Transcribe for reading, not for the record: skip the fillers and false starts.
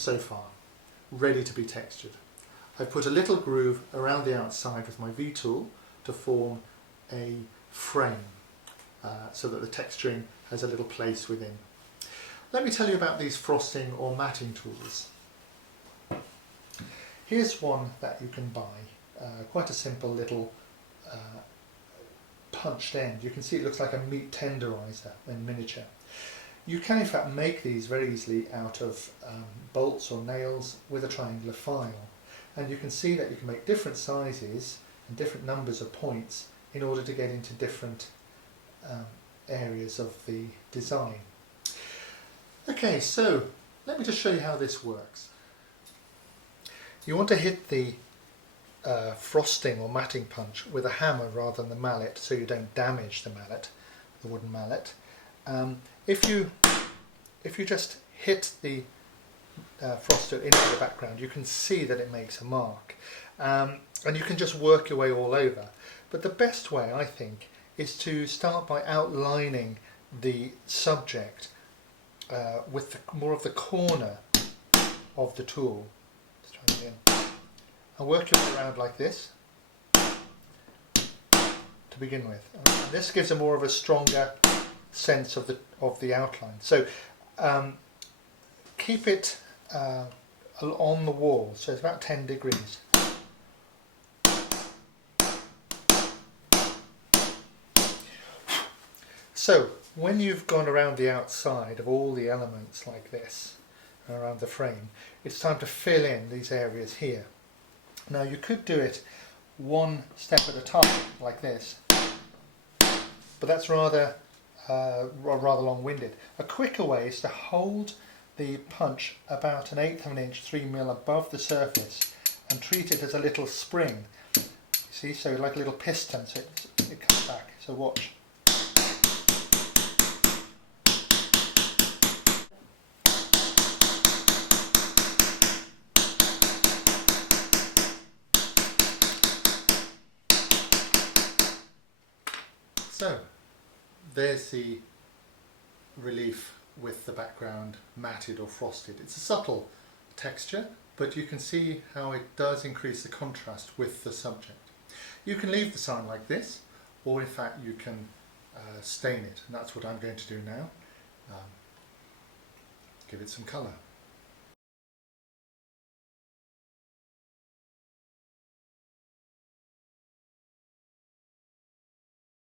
so far, ready to be textured. I've put a little groove around the outside with my V-tool to form a frame so that the texturing has a little place within. Let me tell you about these frosting or matting tools. Here's one that you can buy, quite a simple little punched end. You can see it looks like a meat tenderizer in miniature. You can in fact make these very easily out of bolts or nails with a triangular file, and you can see that you can make different sizes and different numbers of points in order to get into different areas of the design. Okay, so let me just show you how this works. You want to hit the frosting or matting punch with a hammer rather than the mallet, so you don't damage the mallet, the wooden mallet. If you just hit the froster into the background, you can see that it makes a mark, and you can just work your way all over. But the best way, I think, is to start by outlining the subject with more of the corner of the tool. Let's try it again. And work your way around like this to begin with. And this gives a more of a stronger sense of the outline. So keep it on the wall, so it's about 10 degrees. So when you've gone around the outside of all the elements like this, around the frame, it's time to fill in these areas here. Now you could do it one step at a time, like this, but that's rather long-winded. A quicker way is to hold the punch about 1/8 of an inch, 3mm above the surface, and treat it as a little spring. You see, so like a little piston, so it comes back. So watch. So, there's the relief with the background matted or frosted. It's a subtle texture, but you can see how it does increase the contrast with the subject. You can leave the sign like this, or in fact you can stain it, and that's what I'm going to do now. Give it some colour.